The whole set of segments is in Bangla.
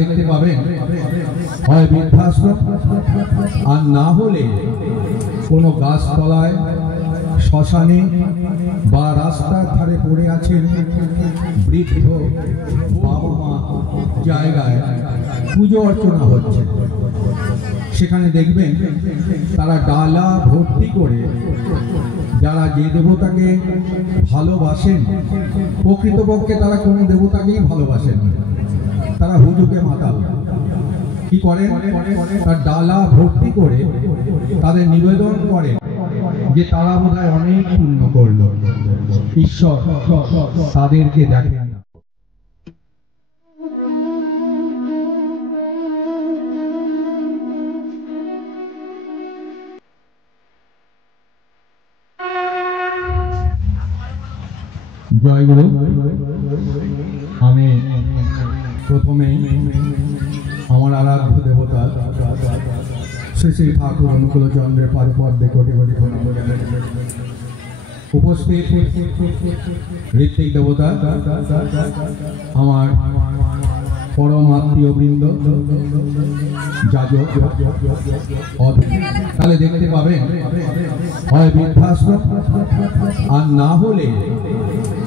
দেখতে পাবেন হয় বৃদ্ধাশ্রম, আর না হলে কোনো গাছতলায়, শ্মশানে বা রাস্তার ধারে পড়ে আছেন বৃদ্ধ বাবা মা জায়গায় পুজো অর্চনা হচ্ছে। সেখানে দেখবেন তারা ডালা ভর্তি করে, যারা যে দেবতাকে ভালোবাসেন, প্রকৃতপক্ষে তারা কোনো দেবতাকেই ভালোবাসেন না, তারা হুজুকে মাতাল। কি করেন? তার ডালা ভর্তি করে তাদের নিবেদন করে যে তারা বোধহয় অনেক পুণ্য করল, ঈশ্বর তাদেরকে দেখেন না। জয় গুরু। আমি প্রথমে আমার আরাধ্য দেবতা শ্রী শ্রী ঠাকুর অনুকূলচন্দ্রের পাদপদ্মে কোটি কোটি প্রণাম জানাই। উপস্থিত ঋত্বিক দেবতা, আমার পরম আত্মীয় বৃন্দ, যাজক, তাহলে দেখতে পাবেন হয় বৃদ্ধাশ্রম, আর না হলে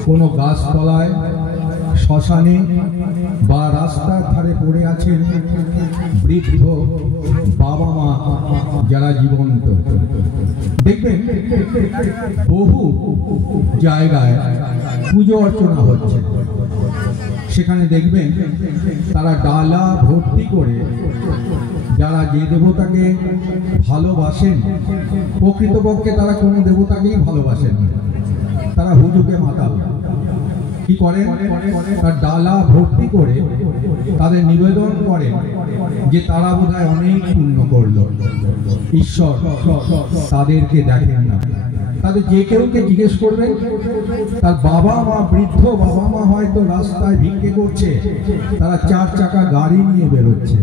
কোনো গাছতলায়, শ্মশানে বা রাস্তার ধারে পড়ে আছেন বৃদ্ধ বাবা মা যারা জীবন্ত। দেখবেন বহু জায়গায় পুজো অর্চনা হচ্ছে। সেখানে দেখবেন তারা ডালা ভর্তি করে, যারা যে দেবতাকে ভালোবাসেন, প্রকৃতপক্ষে তারা কোনো দেবতাকেই ভালোবাসেন না, তারা হুজুকে মাতাল। কি করেন? তার ডালা ভর্তি করে তাদের নিবেদন করেন যে তারা বোধহয় অনেক পুণ্য করল, ঈশ্বর তাদেরকে দেখেন না। তাদের যে কেউকে জিজ্ঞেস করবেন, তার বাবা মা, বৃদ্ধ বাবা মা হয়তো রাস্তায় ভিক্ষে করছে, তারা 4 চাকা গাড়ি নিয়ে বেরোচ্ছে,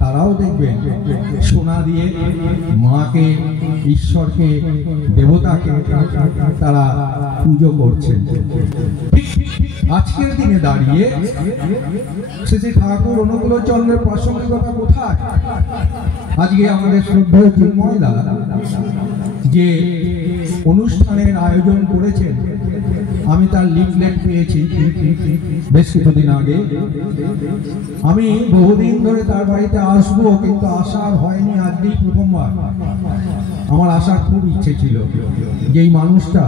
তারাও দেখবেন সোনা দিয়ে মাকে, ঈশ্বরকে, দেবতাকে তারা পুজো করছেন। আজকের দিনে দাঁড়িয়ে শ্রী শ্রী ঠাকুর অনুকূলচন্দ্রের প্রাসঙ্গিকতা কোথায়? আজকে আমাদের শ্রদ্ধেয় চিন্ময়দা যে অনুষ্ঠানের আয়োজন করেছেন, আমি তার লিফলেট পেয়েছি বেশ কিছুদিন আগে। আমি বহুদিন ধরে তার বাড়িতে আসবো, কিন্তু আসার হয়নি, আজকেই প্রথমবার। আমার আসার খুব ইচ্ছে ছিল যে এই মানুষটা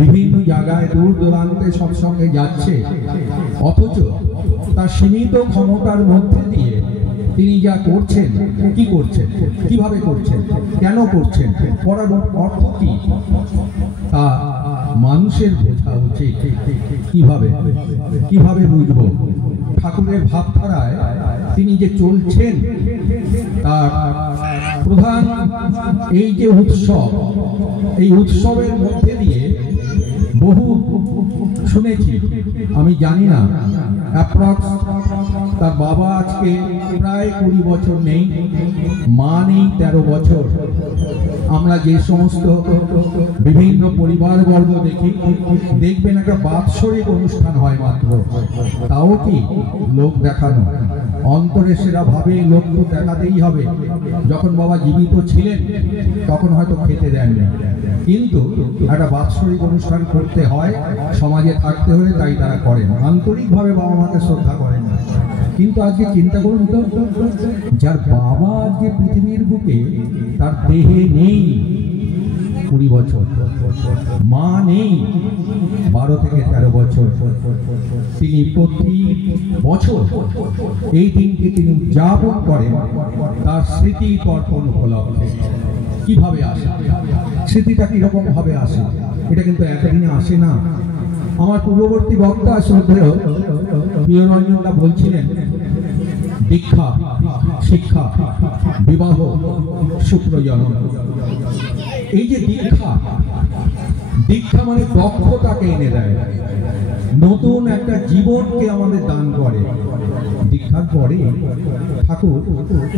বিভিন্ন জায়গায় দূর দূরান্তে সৎসঙ্গে যাচ্ছে, অথচ তার সীমিত ক্ষমতার মধ্যে দিয়ে তিনি যা করছেন, কি করছেন, কিভাবে করছেন, কেন করছেন, করার অর্থ কি, তা মানুষের বোঝা উচিত। কিভাবে বুঝবো? ঠাকুরের ভাবধারায় তিনি যে চলছেন, তার প্রধান এই যে উৎসব, এই উৎসবের মধ্যে দিয়ে বহু শুনেছি, আমি জানি না, অ্যাপ্রক্স তার বাবা আজকে প্রায় 20 বছর নেই, মা নেই 13 বছর। আমরা যে সমস্ত বিভিন্ন পরিবারবর্গ দেখি, দেখবেন একটা বাৎসরিক অনুষ্ঠান হয় মাত্র, তাও কি লোক দেখানো, অন্তরে সেরা ভাবে লোক তো দেখাতেই হবে। যখন বাবা জীবিত ছিলেন তখন হয়তো খেতে দেননি, কিন্তু একটা বাৎসরিক অনুষ্ঠান করতে হয়, সমাজে থাকতে হলে, তাই তারা করেন, আন্তরিকভাবে বাবা মাকে শ্রদ্ধা করেন না। কিন্তু আজকে চিন্তা করুন তো, যার বাবা আজকে পৃথিবীর বুকে, তার দেহে নেই 20 বছর, মা নেই 12 থেকে 13 বছর, তিনি প্রতি বছর এই দিনকে তিনি উদযাপন করেন তার স্মৃতি তর্পণ উপলক্ষে। কিভাবে আসে স্মৃতিটা, কিরকম ভাবে আসে? এটা কিন্তু একদিনে আসে না। আমার পূর্ববর্তী বক্তা শ্রদ্ধেয় প্রিয়রঞ্জনদা বলছিলেন, দীক্ষা, শিক্ষা, বিবাহ, শুক্রজনম। এই যে দীক্ষা মানে দক্ষতাকে এনে দেয়, নতুন একটা জীবনকে আমাদের দান করে। দীক্ষার পরে ঠাকুর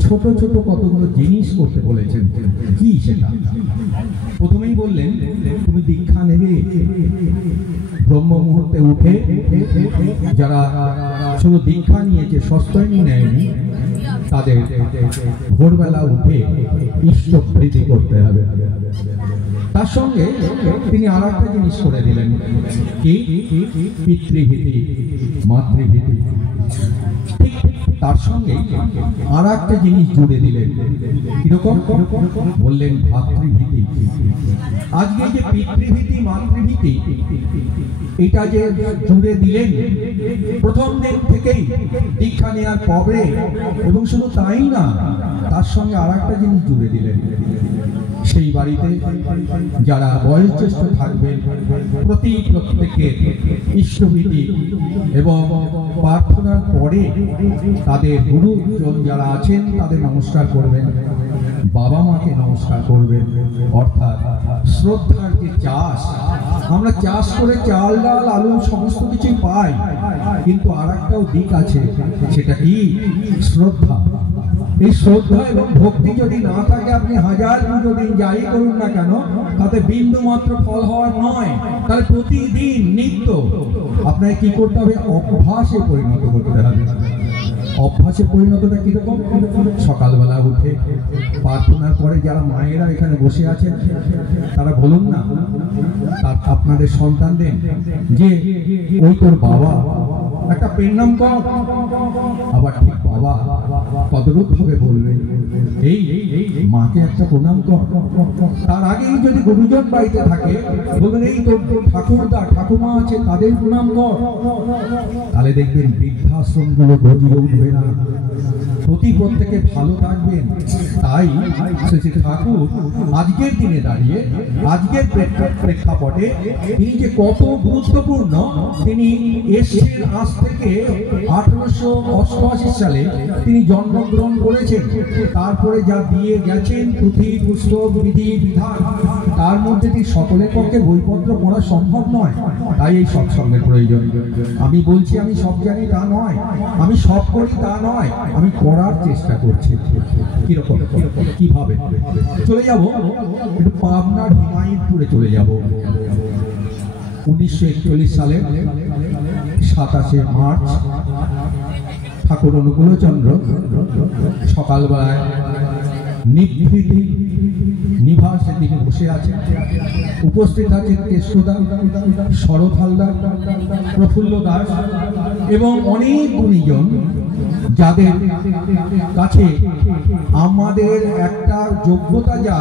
ছোট ছোট কতগুলো জিনিস করতে বলেছেন। কি সেটা? প্রথমেই বললেন, তুমি দীক্ষা নেবে, ব্রহ্ম মুহূর্তে উঠে যারা শুধু দীক্ষা নিয়েছে, সস্তয়নি নেয়নি, তাদের ভোরবেলা উঠে ইষ্ট প্রীতি করতে হবে। তার সঙ্গে তিনি আর একটা জিনিস করে দিলেন, কি? পিতৃভীতি, মাতৃভীতি। ঠিক তার সঙ্গে আর একটা জিনিস জুড়ে দিলেন। কিরকম? বললেন ভাতৃভীতি। আজকে যে পিতৃভীতি, মাতৃভীতি, এটা যে জুড়ে দিলেন প্রথম দিন থেকেই দীক্ষা নেওয়ার পরে, এবং শুধু তাই না, তার সঙ্গে আর একটা জিনিস জুড়ে দিলেন। সেই বাড়িতে যারা বয়োজ্যেষ্ঠ থাকবেন প্রত্যেকের ইষ্টভীতি এবং প্রার্থনার পরে তাদের গুরুজন যারা আছেন তাদের নমস্কার করবেন, বাবা মাকে নমস্কার করবেন। অর্থাৎ শ্রদ্ধার যে চাষ, আমরা চাষ করে চাল ডাল আলু সমস্ত কিছুই পাই, কিন্তু আর একটাও দিক আছে, সেটা কি? শ্রদ্ধা। এই শ্রদ্ধা এবং ভক্তি যদি না থাকে, আপনি হাজার পুজো দিন যাই করুন না কেন, তাতে বিন্দু মাত্র ফল হওয়ার নয়। তাহলে প্রতিদিন নিত্য আপনাকে কি করতে হবে? অভ্যাসে পরিণত করতে হবে। অভ্যাসে পরিণতটা কিরকম? সকালবেলা উঠে প্রার্থনার পরে যারা মায়েরা এখানে বসে আছেন, তারা বলুন না তার আপনাদের সন্তানদের যে ওই তোর বাবা, একটা প্রণাম কর। আবার ঠিক বাবা কতরূপ ভাবে বলবে, এই মাকে একটা প্রণাম কর। তার আগেই যদি গুরুজন বাড়িতে থাকে, বলবেন এই তোর ঠাকুরদা ঠাকুমা আছে, তাদের প্রণাম কর। তাহলে দেখবেন বৃদ্ধাশ্রমগুলো গজিয়ে উঠবে না, প্রত্যেকে ভালো থাকবেন। তাই শ্রী ঠাকুর আজকের দিনে দাঁড়িয়ে, আজকের প্রেক্ষাপটে তিনি যে কত গুরুত্বপূর্ণ, তিনি এসছেন আজ থেকে 1888 সালে তিনি জন্মগ্রহণ করেছেন। তারপরে যা দিয়ে গেছেন পুঁথি পুস্তক বিধি বিধান, তার মধ্যে তিনি সকলের পক্ষে বইপত্র পড়া সম্ভব নয়। তাই এই সৎসঙ্গের প্রয়োজন। আমি বলছি আমি সব জানি তা নয়, আমি সব করি তা নয়, আমি করার চেষ্টা করছি। কিরকম, কিভাবে? চলে যাব একটু পাবনার হিমায়তপুরে চলে যাব। 1941 সালে 27 মার্চ ঠাকুর অনুকূলচন্দ্র সকালবেলায় নিভৃতি নিভাসে তিনি বসে আছেন। উপস্থিত আছেন কেষ্টদা, শরৎ হালদার, প্রফুল্ল দাস এবং অনেক গুণীজন, যাদের কাছে আমাদের একটা যোগ্যতা যা,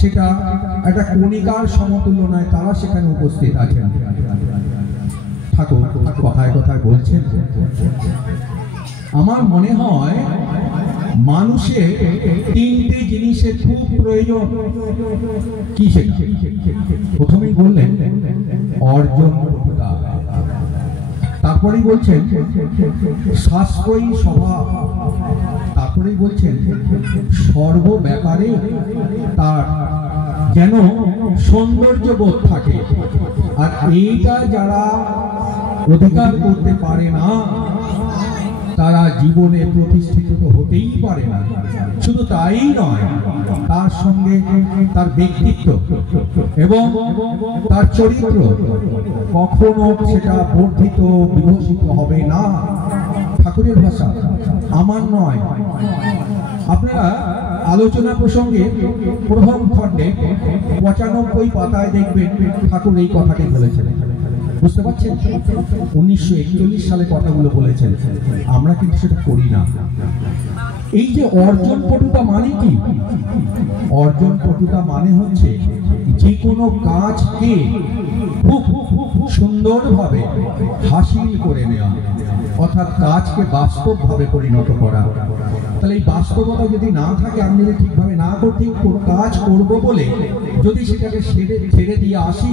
সেটা একটা কণিকার সমতুল্য নয়, তারা সেখানে উপস্থিত আছেন। ঠাকুর কথায় কথায় বলছেন, আমার মনে হয় মানুষের তিনটে জিনিসের খুব প্রয়োজন। কি সেটা? প্রথমেই বললেন অর্জন পটুতা, তারপরেই বলছেন সাশ্রয়ী স্বভাব, তারপরেই বলছেন সর্ব ব্যাপারে তার যেন সৌন্দর্য বোধ থাকে। আর এইটা যারা অধিকার করতে পারে না, তারা জীবনে প্রতিষ্ঠিত তো হতেই পারে না। শুধু তাই নয়, তার সঙ্গে তার ব্যক্তিত্ব এবং তার চরিত্র কখনো সেটা বর্ধিত বিকশিত হবে না। ঠাকুরের ভাষা, আমার নয়। আপনারা আলোচনা প্রসঙ্গে প্রথম খণ্ডে 95 পাতায় দেখবেন ঠাকুর এই কথাটি বলেছেন। বুঝতে পারছেন? 1941 সালে কথাগুলো বলেছেন, আমরা কিন্তু সেটা করি না। এই যে অর্জন পটুতা মানে কি? অর্জন পটুতা মানে হচ্ছে যে কোনো কাজকে খুব সুন্দরভাবে হাসিল করে নেওয়া, অর্থাৎ কাজকে বাস্তবভাবে পরিণত করা। তাহলে এই বাস্তবতা যদি না থাকে, আমি যদি ঠিকভাবে না করতে কাজ করব বলে যদি সেটাকে ছেড়ে দিয়ে আসি,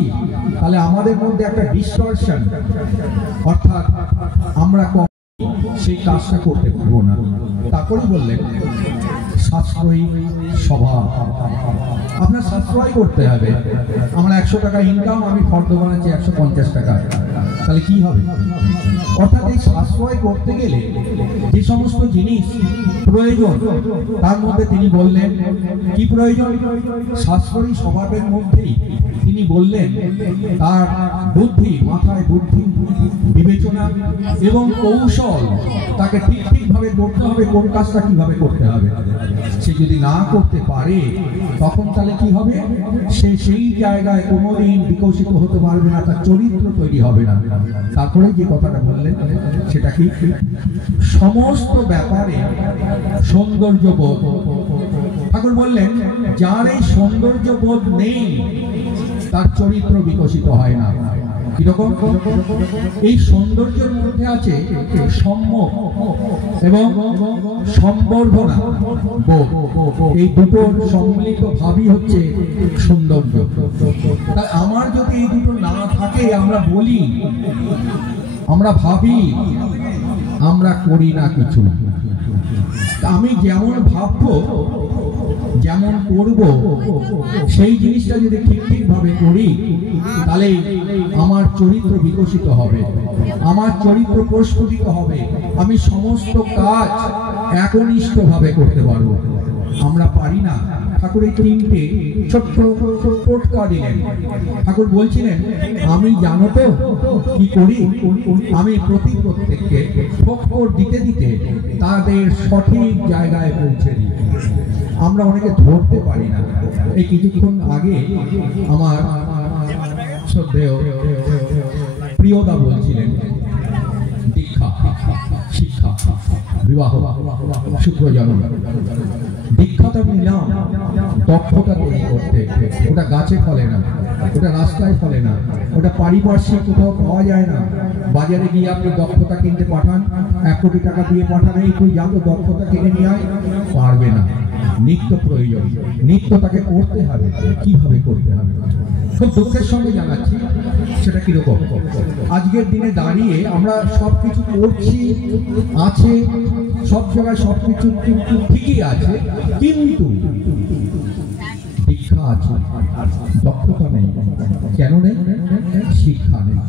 তাহলে আমাদের মধ্যে একটা ডিসটরশন, অর্থাৎ আমরা সেই কাজটা করতে পারবো না। তারপরে বললেন সাশ্রয়ী স্বভাব। আপনার সাশ্রয় করতে হবে। আমার 100 টাকা ইনকাম, আমি ফর্দ বানাচ্ছি 150 টাকা। তাহলে কি হবে? অর্থাৎ এই সাশ্রয় করতে গেলে যে সমস্ত জিনিস প্রয়োজন তার মধ্যে তিনি বললেন কি প্রয়োজন? সাশ্রয়ী স্বভাবের মধ্যেই তিনি বললেন তার বুদ্ধি, মাথায় বুদ্ধি, বিবেচনা এবং কৌশল, তাকে ঠিকভাবে করতে হবে, কোন কাজটা কিভাবে করতে হবে। সে যদি না করতে পারে তখন তাহলে কি হবে? সে সেই জায়গায় কোনোদিন বিকশিত হতে পারবে না, তার চরিত্র তৈরি হবে না। তারপরে যে কথাটা বললেন সেটা কি? সমস্ত ব্যাপারে সৌন্দর্য বোধ। ঠাকুর বললেন যার এই সৌন্দর্য বোধ নেই তার চরিত্র বিকশিত হয় না। কিরকম? এই সৌন্দর্যের মধ্যে আছে সম্যক এবং সম্বর্ধনা বোধ। এই দুটোর সম্মিলিত ভাবই হচ্ছে সৌন্দর্য। তাই আমার যদি এই দুটো না থাকে, আমরা বলি, আমরা ভাবি, আমরা করি না কিছু। আমি যেমন ভাববো, যেমন করব, সেই জিনিসটা যদি ঠিকভাবে করি তাহলে আমার চরিত্র বিকশিত হবে, আমার চরিত্র প্রস্ফুটিত হবে, আমি সমস্ত কাজ একনিষ্ঠভাবে করতে পারবো। আমরা পারি না। ঠাকুর এই তিনটে ছোট্ট টোটকা দিলেন। ঠাকুর বলছিলেন আমি জানো তো কি করি? আমি প্রত্যেককে ঠক্কর দিতে দিতে তাদের সঠিক জায়গায় পৌঁছে দিই। আমরা অনেকে ধরতে পারি না। এই কিছুক্ষণ আগে আমার শ্রদ্ধেয় প্রিয়দা বলছিলেন দীক্ষা, শিক্ষা, বিবাহ, শুক্রজন্ম। দীক্ষাটা নিলাম দক্ষতা তৈরি করতে। ওটা গাছে ফলে না, ওটা রাস্তায় ফলে না, ওটা পারিপার্শ্বিক কোথাও পাওয়া যায় না। বাজারে গিয়ে আপনি দক্ষতা কিনতে পাঠান, 1 কোটি টাকা দিয়ে পাঠান, এই তুই যাবো দক্ষতা কিনে নিয়ে আয়, পারবে না। নিত্য প্রয়োজন, নিত্য তাকে করতে হবে। কিভাবে করতে হবে? খুব দুঃখের সঙ্গে জানাচ্ছি সেটা কিরকম। আজকের দিনে দাঁড়িয়ে আমরা সবকিছু করছি, আছে সব জায়গায় সবকিছু ঠিকই আছে, কিন্তু শিক্ষা আছে, দক্ষতা নেই। কেন নেই? শিক্ষা নেই,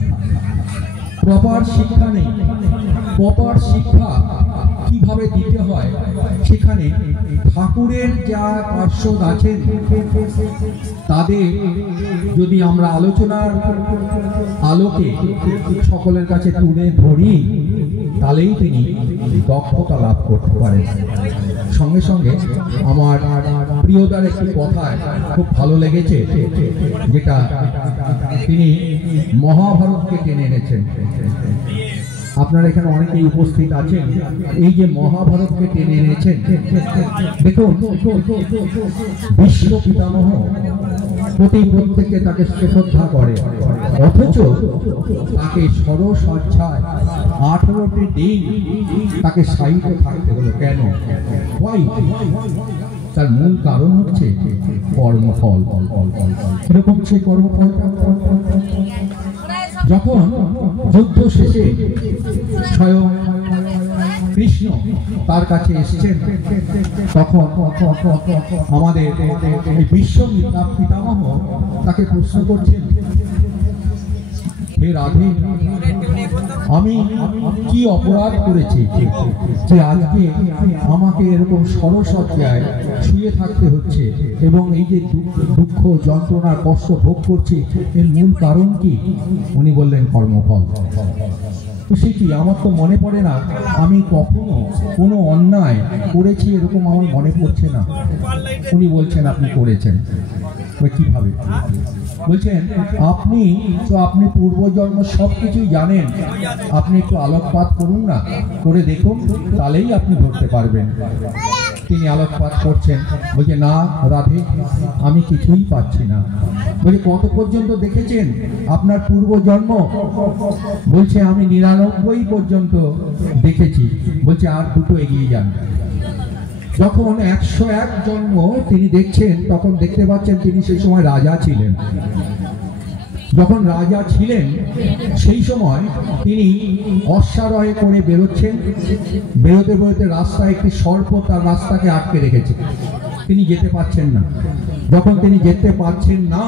প্রপার শিক্ষা নেই। প্রপার শিক্ষা কিভাবে দিতে হয় সেখানে ঠাকুরের যা পার্শ্বদ আছেন তাদের যদি আমরা আলোচনার আলোকে সকলের কাছে তুলে ধরি তাহলেই তিনি দক্ষতা লাভ করতে পারেন। সঙ্গে সঙ্গে আমার প্রিয়দার একটি কথায় খুব ভালো লেগেছে, যেটা তিনি মহাভারতকে টেনে এনেছেন। আপনারা এখানে অনেকেই উপস্থিত আছেন, এই যে মহাভারতকে টেনে এনেছেন, দেখুন বিশ্ব পিতামহ প্রত্যেকে তাকে শ্রদ্ধা করে, অথচ তাকে সরসজ্জায় 18টি দিন তাকে শায়িত থাকতে হলো। কেন? তার মূল কারণ হচ্ছে কর্মফল। এরকম সেই কর্মফল যখন যুদ্ধ শেষে স্বয়ং কৃষ্ণ তার কাছে এসেছেন, তখন আমাদের এই বিশ্ব পিতামহ তাকে প্রশ্ন করছেন, হে রাধে, আমি কি অপরাধ করেছি যে আজকে আমাকে এরকম সরসজ্জায় শুয়ে থাকতে হচ্ছে এবং এই যে দুঃখ, যন্ত্রণা, কষ্ট ভোগ করছি, এর মূল কারণ কি? উনি বললেন কর্মফল। সে কি? আমার তো মনে পড়ে না আমি কখনো কোনো অন্যায় করেছি, এরকম আমার মনে পড়ছে না। উনি বলছেন আপনি করেছেন। কিভাবে? বলছেন আপনি পূর্বজন্ম সবকিছুই জানেন, আপনি একটু আলোকপাত করুন না, করে দেখুন, তাহলেই আপনি ধরতে পারবেন। তিনি আলোকপাত করছেন, বলছে না রাধে, আমি কিছুই পাচ্ছি না। বলছে কত পর্যন্ত দেখেছেন আপনার পূর্বজন্ম? বলছে আমি 99 পর্যন্ত দেখেছি। বলছে আর দুটো এগিয়ে যান। যখন 101 জন্ম তিনি দেখছেন, তখন দেখতে পাচ্ছেন তিনি সেই সময় রাজা ছিলেন। যখন রাজা ছিলেন সেই সময় তিনি অশ্বারোহে করে বেরোচ্ছেন। বেরোতে বেরোতে রাস্তায় একটি সর্প তার রাস্তাকে আটকে রেখেছে। তিনি যেতে পারছেন না। যখন তিনি যেতে পারছেন না,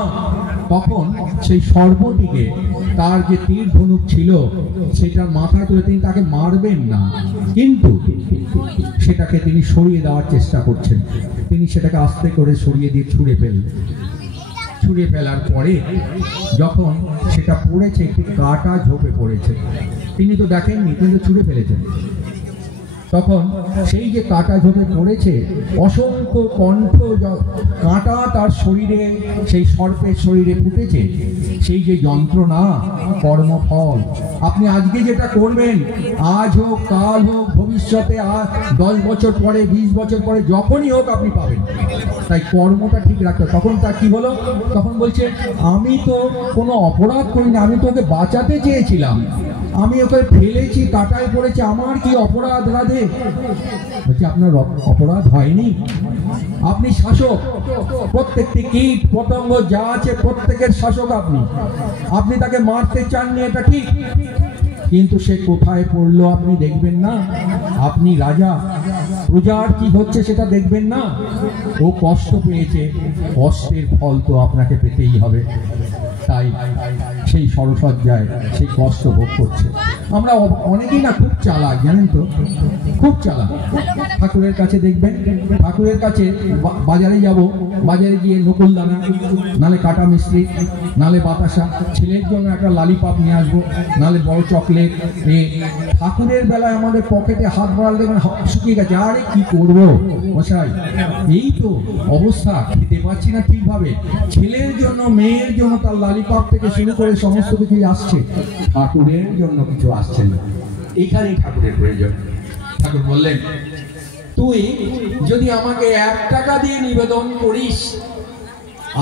তখন সেই সর্পটিকে, তার যে তীর ধনুক ছিল সেটার মাথা তুলে তিনি তাকে মারবেন না, কিন্তু সেটাকে তিনি সরিয়ে দেওয়ার চেষ্টা করছেন। তিনি সেটাকে আস্তে করে সরিয়ে দিয়ে ছুঁড়ে ফেললেন। ছুঁড়ে ফেলার পরে যখন সেটা পড়েছে, একটি কাঁটা ঝোপে পড়েছে। তিনি তো দেখেননি, কিন্তু ছুঁড়ে ফেলেছেন। তখন সেই যে কাঁটা ঝোপে পড়েছে, অসংখ্য কণ্ঠ কাঁটা তার শরীরে, সেই সর্পের শরীরে ফুটেছে। সেই যে যন্ত্রণা, কর্মফল। আপনি আজকে যেটা করবেন, আজ হোক, কাল হোক, ভবিষ্যতে 10 বছর পরে, 20 বছর পরে, যখনই হোক আপনি পাবেন। তাই কর্মটা ঠিক রাখতে। তখন তার কি হলো? তখন বলছে, আমি তো কোনো অপরাধ করিনি, আমি তো ওকে বাঁচাতে চেয়েছিলাম, আমি ওকে ফেলেছি, কাঁটায় পড়েছে, আমার কি অপরাধ রাধে? বলছে, আপনার অপরাধ হয়নি, আপনি শাসক। প্রত্যেকটি কীট পতঙ্গ যা আছে প্রত্যেকের শাসক আপনি। আপনি তাকে মারতে চাননি, এটা ঠিক, কিন্তু সে কোথায় পড়লো আপনি দেখবেন না। আপনি রাজা, প্রজার কি হচ্ছে সেটা দেখবেন না। ও কষ্ট পেয়েছে, কষ্টের ফল তো আপনাকে পেতেই হবে। তাই সেই সরসজ্জায় সেই কষ্ট ভোগ করছে। আমরা অনেকেই না খুব চালাক, জানেন তো, খুব চালাক। ঠাকুরের কাছে দেখবেন, ঠাকুরের কাছে বাজারে যাব, বাজারে গিয়ে নকুলদানা, নালে কাটা মিষ্টি, নালে বাতাসা, ছেলের জন্য একটা লালিপাপ নিয়ে আসবো, নালে বড় চকলেট। ঠাকুরের বেলায় আমাদের পকেটে হাত বাড়াল দেখবেন শুকিয়ে গেছে। আরে কি করবো মশাই, এই তো অবস্থা, খেতে পাচ্ছি না ঠিকভাবে। ছেলের জন্য, মেয়ের জন্য তার লালিপাপ থেকে শুরু করে সমস্ত কিছু আসছে, ঠাকুরের জন্য কিছু আসছে না। এখানেই ঠাকুরের প্রয়োজন। ঠাকুর বললেন, তুই যদি আমাকে 1 টাকা দিয়ে নিবেদন করিস,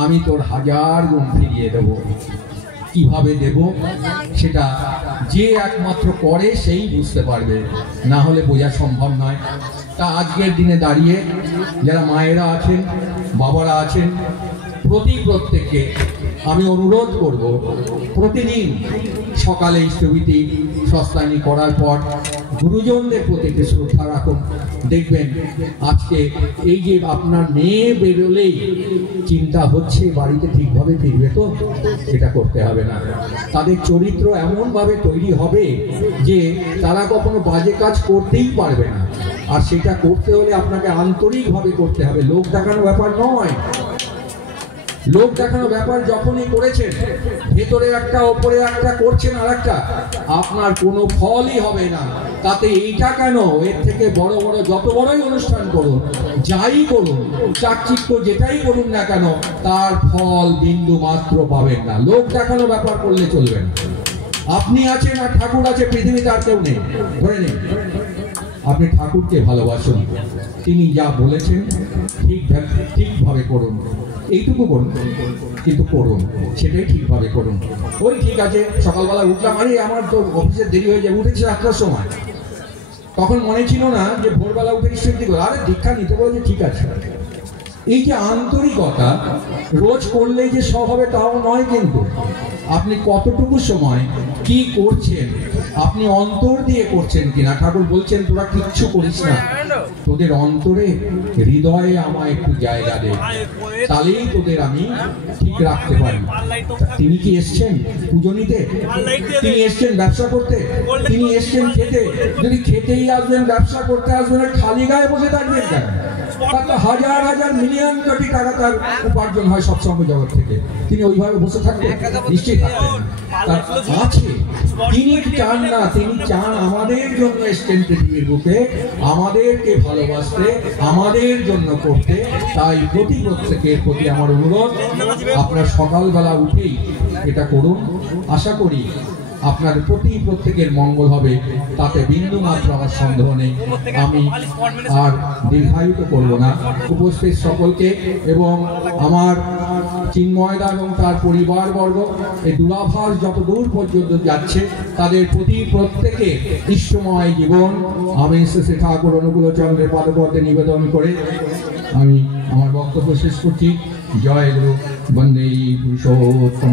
আমি তোর 1000 গুণ ফিরিয়ে দেব। কিভাবে দেব সেটা যে একমাত্র করে সেই বুঝতে পারবে, না হলে বোঝা সম্ভব নয়। তা আজকের দিনে দাঁড়িয়ে যারা মায়েরা আছেন, বাবারা আছেন, প্রত্যেককে আমি অনুরোধ করব, প্রতিদিন সকালে স্থবিতি সস্তানি করার পর গুরুজনদের প্রতি শ্রদ্ধা রাখুন। দেখবেন আজকে এই যে আপনার মেয়ে বেরোলেই চিন্তা হচ্ছে বাড়িতে ঠিকভাবে ফিরবে তো, এটা করতে হবে না। তাদের চরিত্র এমনভাবে তৈরি হবে যে তারা কখনো বাজে কাজ করতেই পারবে না। আর সেটা করতে হলে আপনাকে আন্তরিকভাবে করতে হবে, লোক দেখানো ব্যাপার নয়। লোক দেখানো ব্যাপার যখনই করেছেন, ভেতরে একটা ওপরে একটা করছেন আর একটা, আপনার কোনো ফলই হবে না। তাতে এইটা কেন, এর থেকে বড় বড় যত বড়ই অনুষ্ঠান করুন, যাই করুন, চাকচিক্য যেটাই করুন না কেন, তার ফল বিন্দু মাত্র পাবেন না। লোক দেখানো ব্যাপার করলে চলবে না। আপনি আছেন আর ঠাকুর আছে, পৃথিবীতে আর কেউ নেই, ধরে নিন। আপনি ঠাকুরকে ভালোবাসুন, তিনি যা বলেছেন ঠিকভাবে করুন, এইটুকু করুন, কিন্তু করুন সেটাই ঠিকভাবে করুন। ওই ঠিক আছে, সকালবেলা উঠলাম, আরে আমার তো অফিসে দেরি হয়ে যায়, উঠেছি 7টার সময়, তখন মনে ছিল না যে ভোরবেলা উঠে ঈশ্বরটি করে, আরে দীক্ষা নিতে বলে, ঠিক আছে। এই যে আন্তরিকতা রোজ করলেই যে সব হবে তাও নয়, কিন্তু আপনি কতটুকু সময় কি করছেন, আপনি অন্তর দিয়ে করছেন কিনা। ঠাকুর বলছেন, তোরা কিচ্ছু করিস না, তোদের অন্তরে হৃদয়ে আমায় একটু জায়গা দে, তাহলেই তোদের আমি ঠিক রাখতে পারি। তিনি কি এসছেন পুজো নিতে? তিনি এসছেন ব্যবসা করতে? তিনি এসছেন খেতে? যদি খেতেই আসবেন, ব্যবসা করতে আসবেন, খালি গায়ে বসে থাকবেন কেন? তার তো হাজার হাজার মিলিয়ন কোটি টাকা তার উপার্জন হয় সৎসঙ্গ জগৎ থেকে। তিনি ওইভাবে বসে থাকবেন? নিশ্চয়ই থাকবেন। তার আছে, তিনি চান না, তিনি চান আমাদের জন্য এসছেন পৃথিবীর বুকে, আমাদেরকে ভালোবাসতে, আমাদের জন্য করতে। তাই প্রত্যেকের প্রতি আমার অনুরোধ, আপনার সকালবেলা উঠেই এটা করুন। আশা করি আপনার প্রত্যেকের মঙ্গল হবে, তাতে বিন্দু মাত্র আমার সন্দেহ নেই। আমি আর দীর্ঘায়িত করব না। উপস্থিত সকলকে এবং আমার চিন্ময়দা এবং তার পরিবারবর্গ, এই দূরাভাস যত দূর পর্যন্ত যাচ্ছে, তাদের প্রতি প্রত্যেকে ইষ্টময় জীবন আমি শ্রী ঠাকুর অনুকূলচন্দ্রের পাদপদ্মে নিবেদন করে আমি আমার বক্তব্য শেষ করছি। জয় গুরু, বন্দে পুরুষোত্তম।